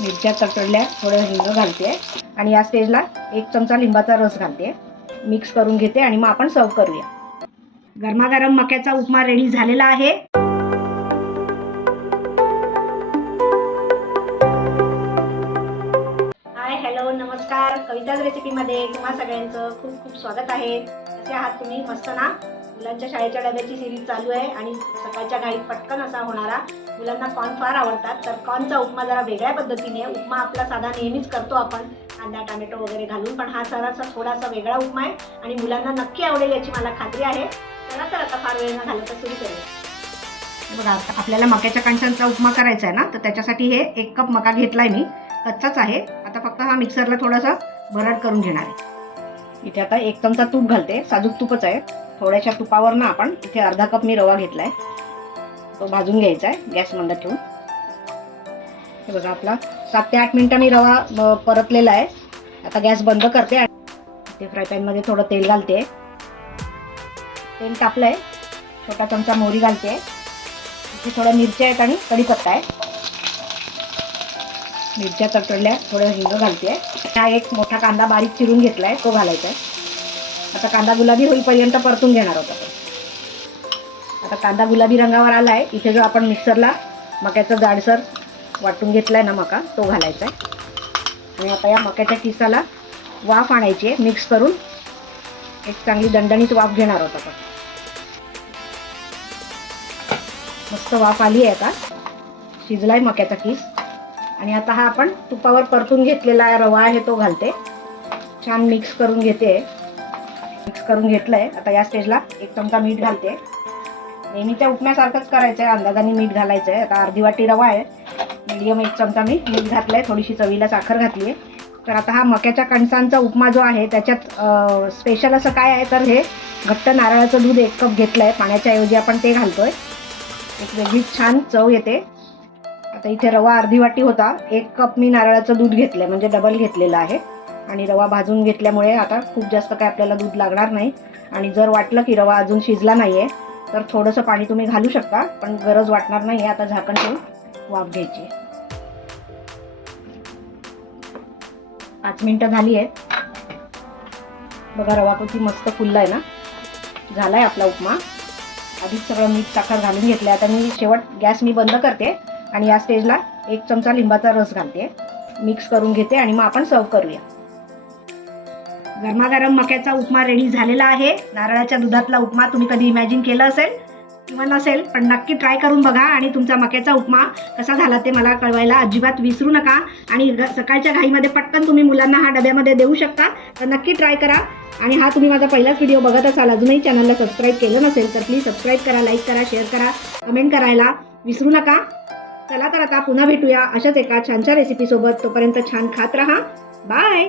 मिरच्या तळल्या, थोडं हिंग घालते आणि या स्टेजला 1 चमचा लिंबाचा रस घालते. मिक्स करून घेते आणि मग आपण सर्व करूया. गरमागरम मक्याचा उपमा रेडी झालेला आहे. हाय, हॅलो, नमस्कार. कविताज रेसिपीमध्ये तुम्हा सगळ्यांचं खूप खूप स्वागत आहे. कसे आहात तुम्ही? मस्त ना? मुलांच्या शाळेच्या डब्याची सिरीज चालू आहे आणि सकाळच्या घाईत पटकन असा होणारा. मुलांना कॉर्न फार आवडतात, तर कॉर्नचा उपमा जरा वेगळ्या पद्धतीने. उपमा आपला साधा नेहमीच करतो आपण कांदा टोमॅटो वगैरे घालून, पण हा जरासा थोडासा वेगळा उपमा आहे आणि मुलांना नक्की आवडेल याची मला खात्री आहे. चला तर आता फार वेळ न घालवता सुरू करूया. बघा, आपल्याला मक्याच्या कणसांचा उपमा करायचा आहे ना, तर त्याच्यासाठी हे 1 कप मका घेतलाय मी. कच्चाच आहे. आता फक्त हा मिक्सरला थोडासा भरड करून घेणार आहे. इथे आता 1 चमचा तूप घालते. साजूक तूपच आहे. थोड्याशा तुपावर ना आपण इथे अर्धा कप मी रवा घेतलाय, तो भाजून घ्यायचा आहे गॅस मंद ठेवून. हे बघा, आपला 7 ते 8 मिनिटं मी रवा परतलेला आहे. आता गॅस बंद करते आणि ते फ्राय पॅन मध्ये थोडं तेल घालते. तेल तापलंय. छोटा चमचा मोहरी घालते. इथे थोड्या मिरच्या आहेत आणि कढीपत्ता आहे. मिरच्या तळल्या, थोडं हिंग घालते. हा 1 मोठा कांदा बारीक चिरून घेतलाय, तो घालायचा आहे. आता कांदा गुलाबी होईपर्यंत परतून घेणार आहोत आपण. आता कांदा गुलाबी रंगावर आलाय. इथे जो आपण मिक्सरला मक्याचा जाडसर वाटून घेतलाय ना मका, तो घालायचा आहे. आणि आता या मक्याच्या किसाला वाफ आणायची आहे. मिक्स करून एक चांगली दणदणीत वाफ घेणार आहोत आपण. मस्त वाफ आली आहे. आता शिजलाय मक्याचा किस. आणि आता हा आपण तुपावर परतून घेतलेला रवा आहे तो घालते. छान मिक्स करून घेते. मिक्स करून घेतलंय. आता या स्टेजला 1 चमचा मीठ घालते. नेहमीच्या उपम्यासारखंच करायचं आहे, अंदाजाने मीठ घालायचं आहे. आता अर्धी वाटी रवा आहे, मीडियम 1 चमचा मी मीठ घातलंय. थोडीशी चवीला साखर घातली आहे. तर आता हा मक्याच्या कणसांचा उपमा जो आहे त्याच्यात स्पेशल असं काय आहे, तर हे घट्ट नारळाचं दूध 1 कप घेतलंय. पाण्याच्या ऐवजी आपण ते घालतोय. एक वेगळीच छान चव येते. आता इथे रवा अर्धी वाटी होता, 1 कप मी नारळाचं दूध घेतलंय, म्हणजे डबल घेतलेलं आहे. आणि रवा भाजून घेतल्यामुळे आता खूप जास्त काय आपल्याला दूध लागणार नाही. आणि जर वाटलं की रवा अजून शिजला नाहीये तर थोडंसं पाणी तुम्ही घालू शकता, पण गरज वाटणार नाही. आता झाकण ठेवून वाफ घ्यायची. 5 मिनिटं झाली आहे. बघा, रवा किती मस्त फुललाय ना. झालाय आपला उपमा. आधीच सगळं मीठ साखर घालून घेतलं. आता मी गॅस बंद करते आणि या स्टेजला 1 चमचा लिंबाचा रस घालते. मिक्स करून घेते आणि मग आपण सर्व करूया. गरमागरम मक्याचा उपमा रेडी झालेला आहे. नारळाच्या दुधातला उपमा तुम्ही कधी इमॅजिन केलं असेल किंवा नसेल, पण नक्की ट्राय करून बघा. आणि तुमचा मक्याचा उपमा कसा झाला ते मला कळवायला अजिबात विसरू नका. आणि सकाळच्या घाईमध्ये पटकन तुम्ही मुलांना हा डब्यामध्ये देऊ शकता, तर नक्की ट्राय करा. आणि हा तुम्ही माझा पहिलाच व्हिडिओ बघत असाल, अजूनही चॅनलला सबस्क्राईब केलं नसेल तर प्लीज सबस्क्राईब करा, लाईक करा, शेअर करा, कमेंट करायला विसरू नका. चला तर आता पुन्हा भेटूया अशाच एका छानशा रेसिपीसोबत. तोपर्यंत छान खात राहा. बाय.